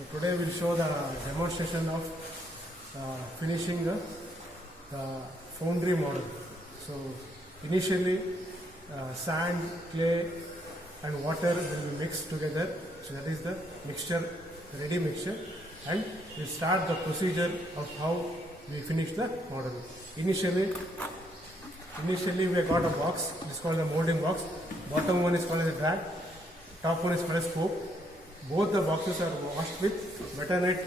So today we'll show the demonstration of finishing the foundry model. So initially sand, clay and water will be mixed together. So that is the mixture, ready mixture, and we start the procedure of how we finish the model. Initially we got a box. It's called the molding box. Bottom one is called as a drag. Top one is called as scope. Both the boxes are washed with Betadine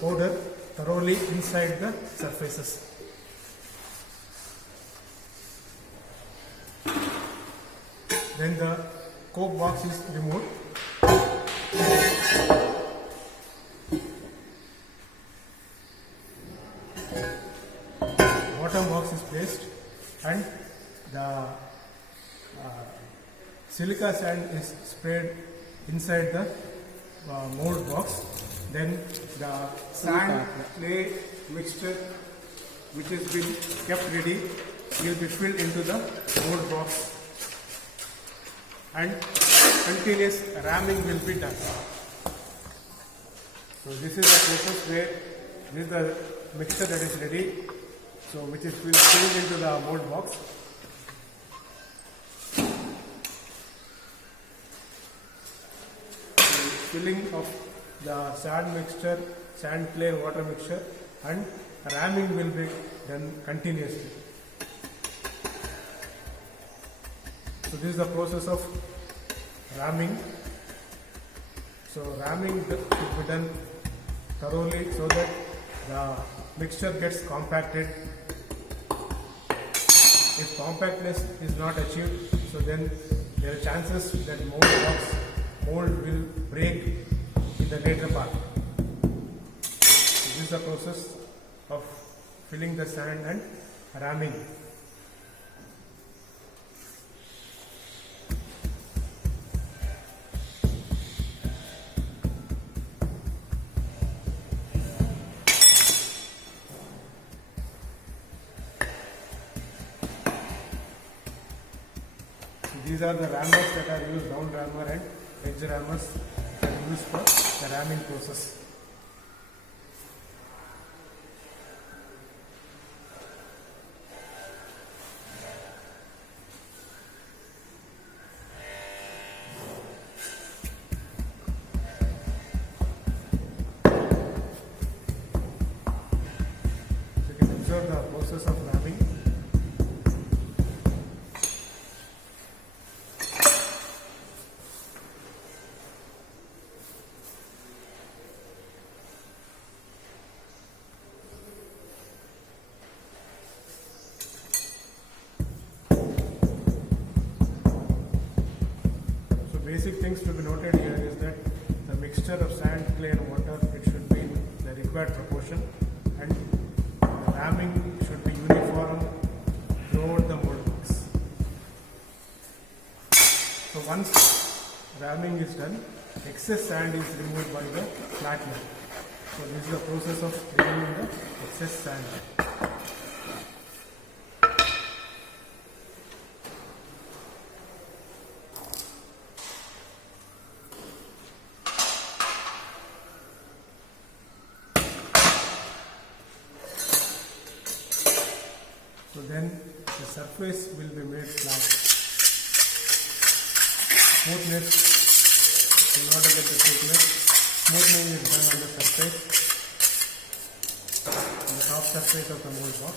powder thoroughly inside the surfaces. Then the coke box is removed. Bottom box is placed and the silica sand is sprayed inside the mold box. Then the sand clay mixture which has been kept ready will be filled into the mold box and continuous ramming will be done. So this is the process where this is the mixture that is ready, so which is filled into the mold box. Filling of the sand mixture, sand, clay, water mixture, and ramming will be done continuously. So this is the process of ramming. So ramming should be done thoroughly so that the mixture gets compacted. If compactness is not achieved, so then there are chances that mold will break in the later part. So this is the process of filling the sand and ramming. These are the rammers that are used, round rammer and edge rammers that are used for the ramming process. So you can observe the process of ramming. Basic things to be noted here is that the mixture of sand, clay and water, it should be in the required proportion, and the ramming should be uniform throughout the mold box. So once ramming is done, excess sand is removed by the flattener. So this is the process of removing the excess sand. So then the surface will be made flat. Smoothness, in order to get the smoothness, smoothing is done on the surface, on the top surface of the mold box.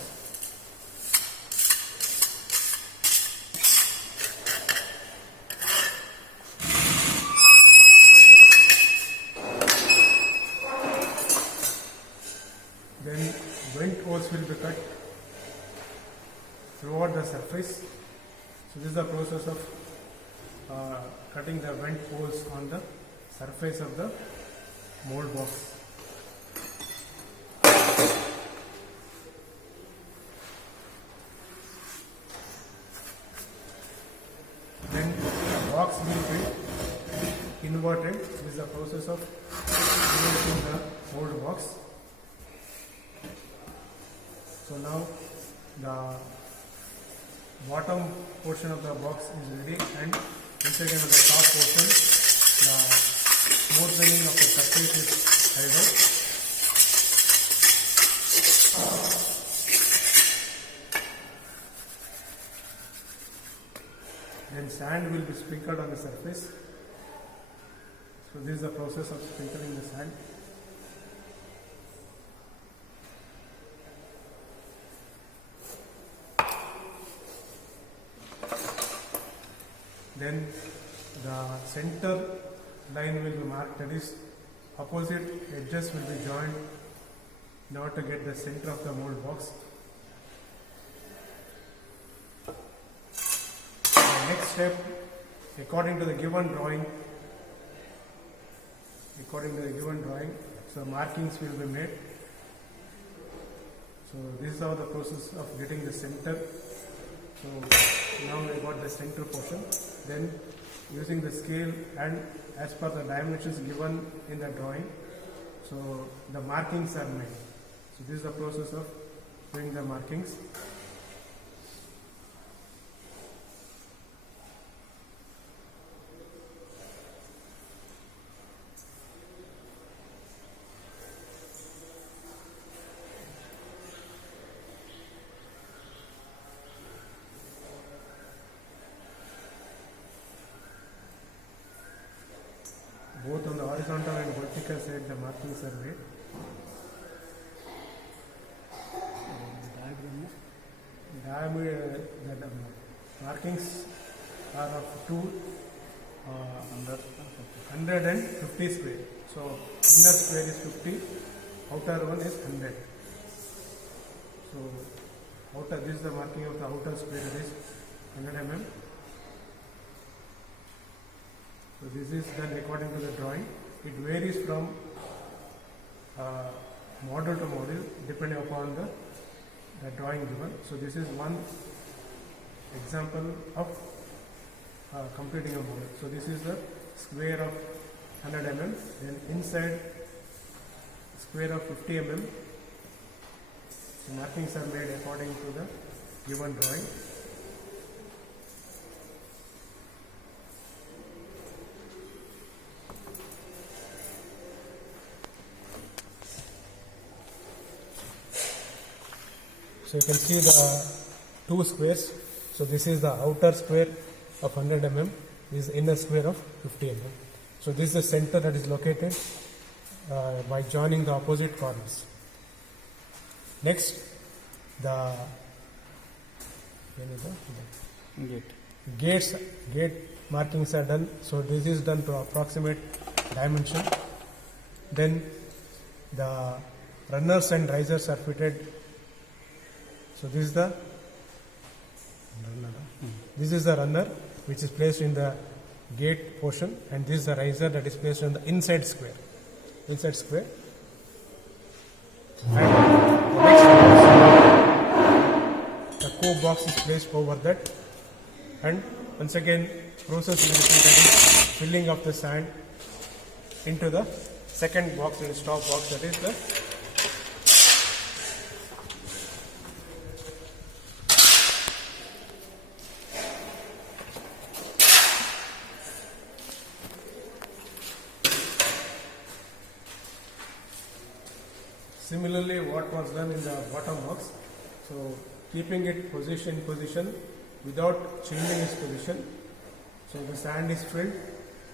Then vent holes will be cut throughout the surface. So this is the process of cutting the vent holes on the surface of the mold box. Then the box will be inverted. This is the process of inverting the mold box. So now the bottom portion of the box is ready, and instead of the top portion, the smoothing of the surface is carried out. Then sand will be sprinkled on the surface. So this is the process of sprinkling the sand. Then the center line will be marked, that is opposite edges will be joined in order to get the center of the mold box. The next step, according to the given drawing, so markings will be made. So this is how the process of getting the center. So now we got the center portion. Then using the scale and as per the dimensions given in the drawing, so the markings are made. So this is the process of doing the markings. Both on the horizontal and vertical side the markings are made. The markings are of 150 square. So inner square is 50, outer one is 100. So this is the marking of the outer square, that is 100 mm. So this is done according to the drawing. It varies from model to model depending upon the drawing given. So this is one example of completing a model. So this is the square of 100 mm, then inside square of 50 mm. So markings are made according to the given drawing. So you can see the two squares. So this is the outer square of 100 mm, this is inner square of 50 mm. So this is the center that is located by joining the opposite corners. Next, the gate markings are done. So this is done to approximate dimension. Then the runners and risers are fitted. So this is the runner which is placed in the gate portion, and this is the riser that is placed on the inside square. And the next, the co box is placed over that, and once again process is repeated, that is filling of the sand into the second box, and stop box, that is the similarly what was done in the bottom box. So keeping it position without changing its position. So the sand is filled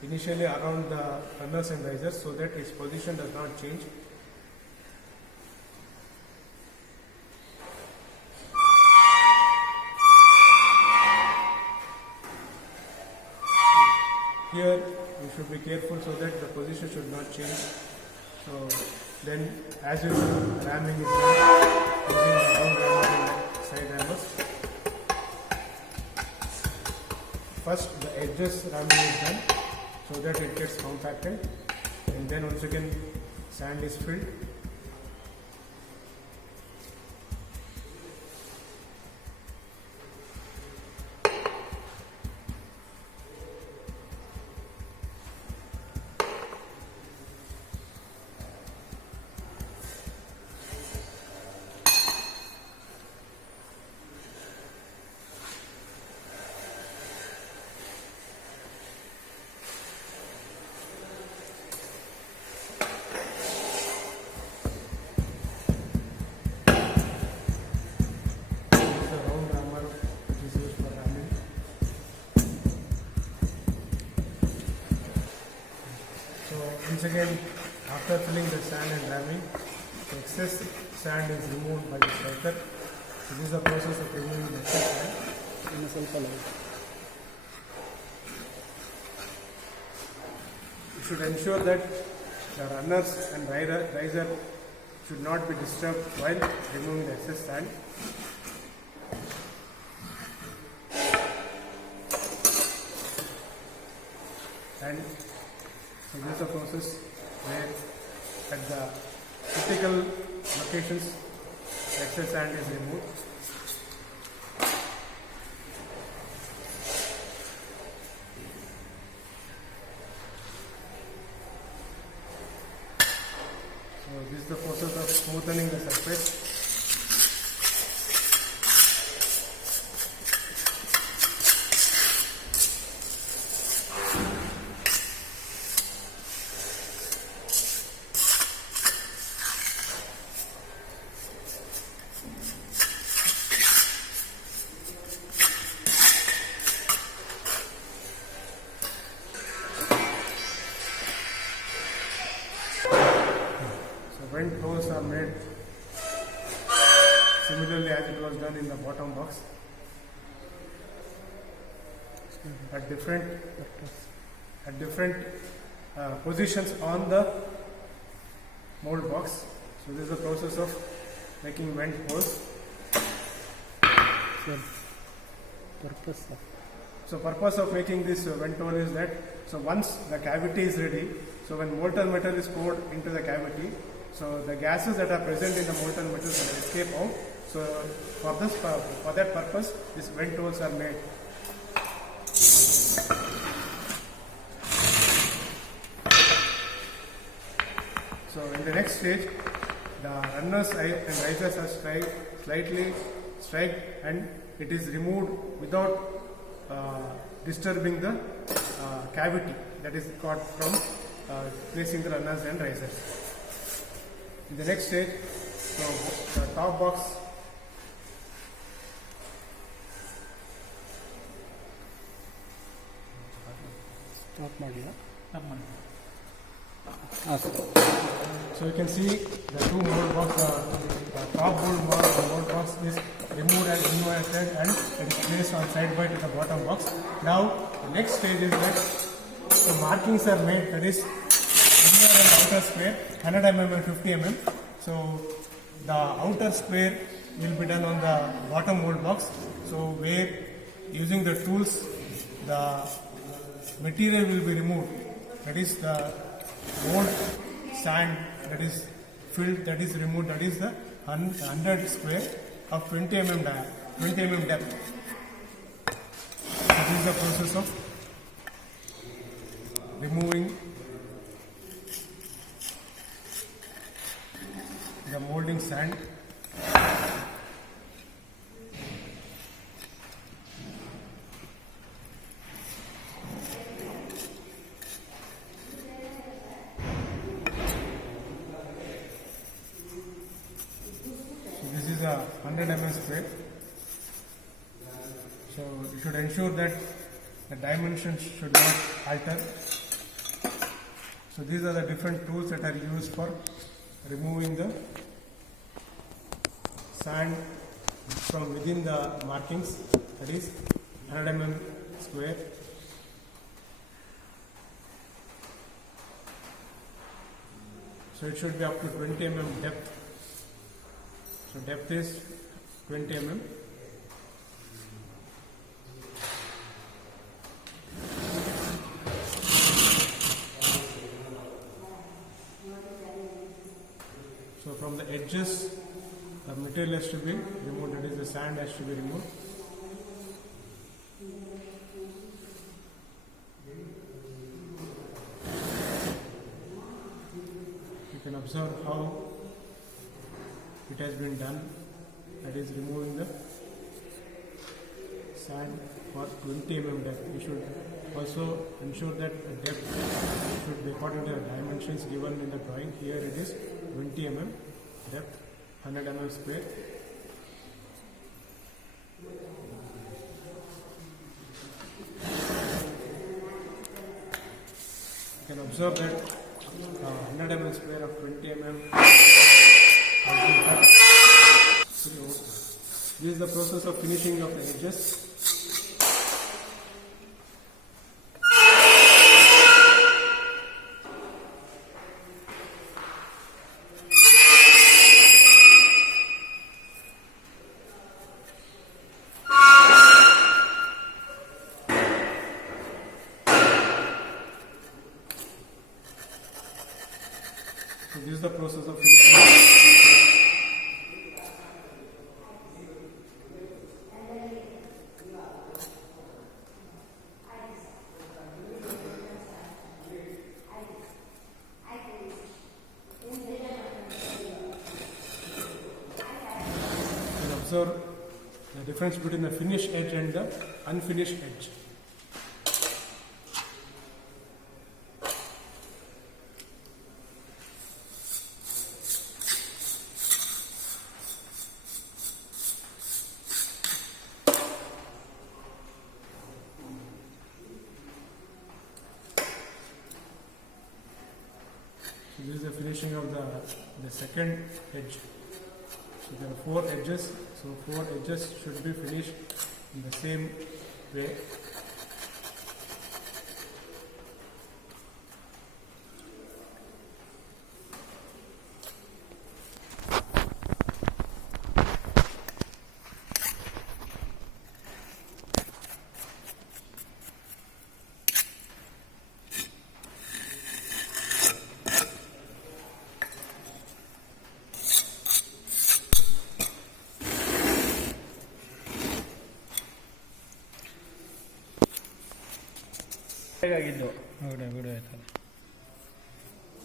initially around the runners and risers so that its position does not change. Here you should be careful so that the position should not change. So then, as usual, ramming is done using the round rammer and side rammers. First, the edges ramming is done so that it gets compacted, and then once again sand is filled. once again, after filling the sand and ramming, the excess sand is removed by the striker. So this is the process of removing the excess sand. You should ensure that the runners and riser should not be disturbed while removing the excess sand. And so this is the process where at the critical locations the excess sand is removed. So this is the process of smoothening the surface. Vent holes are made similarly as it was done in the bottom box at different positions on the mold box. So this is the process of making vent holes. So purpose of making this vent hole is that so once the cavity is ready, so when molten metal is poured into the cavity, so the gases that are present in the molten metal will escape out. So for that purpose, these vent holes are made. So in the next stage, the runners and risers are slightly striked, and it is removed without disturbing the cavity that is got from placing the runners and risers. In the next stage, so the top box so you can see the two mold box, the top mold box is removed and inverted and it is placed on side by to the bottom box. Now the next stage is that the markings are made, that is inner and outer square 100 mm and 50 mm. So the outer square will be done on the bottom mold box. So where using the tools the material will be removed, that is the mold sand that is filled, that is removed, that is the 100 square of 20 mm depth. This is the process of removing the molding sand. This is a 100 mm square. So you should ensure that the dimensions should not alter. So these are the different tools that are used for removing the sand from within the markings, that is 100 mm square. So it should be up to 20 mm depth. So depth is 20 mm. So from the edges, the material has to be removed, that is the sand has to be removed. You can observe how it has been done, that is removing the sand for 20 mm depth. You should also ensure that the depth should be according to the dimensions given in the drawing. Here it is 20 mm depth, 100 mm square. You can observe that 100 mm square of 20 mm. This is the process of finishing of the edges. So this is the process of finishing. You can observe the difference between the finished edge and the unfinished edge. So this is the finishing of the second edge. So there are 4 edges. So 4 edges should be finished in the same way.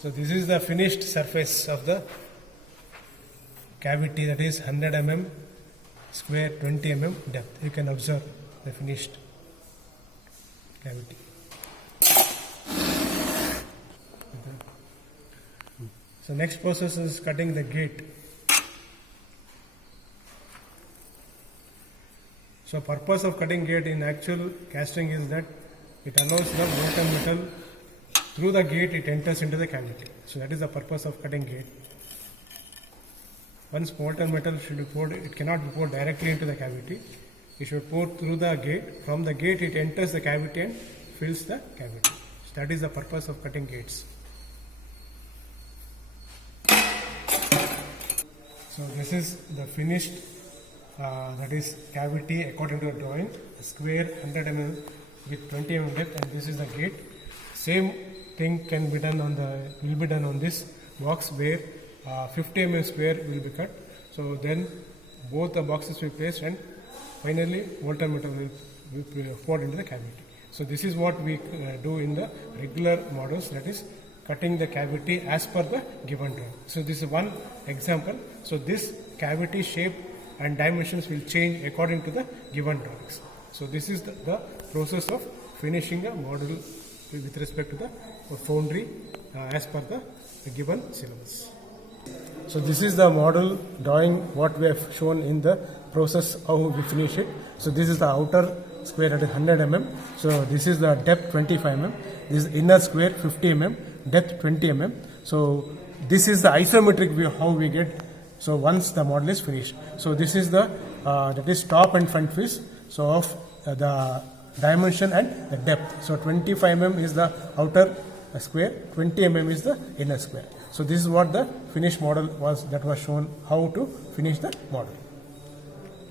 So this is the finished surface of the cavity, that is 100 mm square, 20 mm depth. You can observe the finished cavity. So next process is cutting the gate. So purpose of cutting gate in actual casting is that it allows the molten metal through the gate, it enters into the cavity. So that is the purpose of cutting gate. Once molten metal should be poured, it cannot be poured directly into the cavity. It should pour through the gate. From the gate it enters the cavity and fills the cavity. So that is the purpose of cutting gates. So this is the finished that is cavity according to the drawing. A square 100 mm with 20 mm depth, and this is the gate. Same thing can be done will be done on this box where 50 mm square will be cut. So then both the boxes will be placed and finally molten metal will be poured into the cavity. So this is what we do in the regular models, that is cutting the cavity as per the given drawing. So this is one example. So this cavity shape and dimensions will change according to the given drawings. So this is the process of finishing a model with respect to the foundry as per the given syllabus. So this is the model drawing what we have shown in the process how we finish it. So this is the outer square at 100 mm. So this is the depth 25 mm. This is inner square 50 mm, depth 20 mm. So this is the isometric view how we get. So once the model is finished. So this is the that is top and front face. So of the dimension and the depth. So 25 mm is the outer square, 20 mm is the inner square. So this is what the finished model was, that was shown how to finish the model.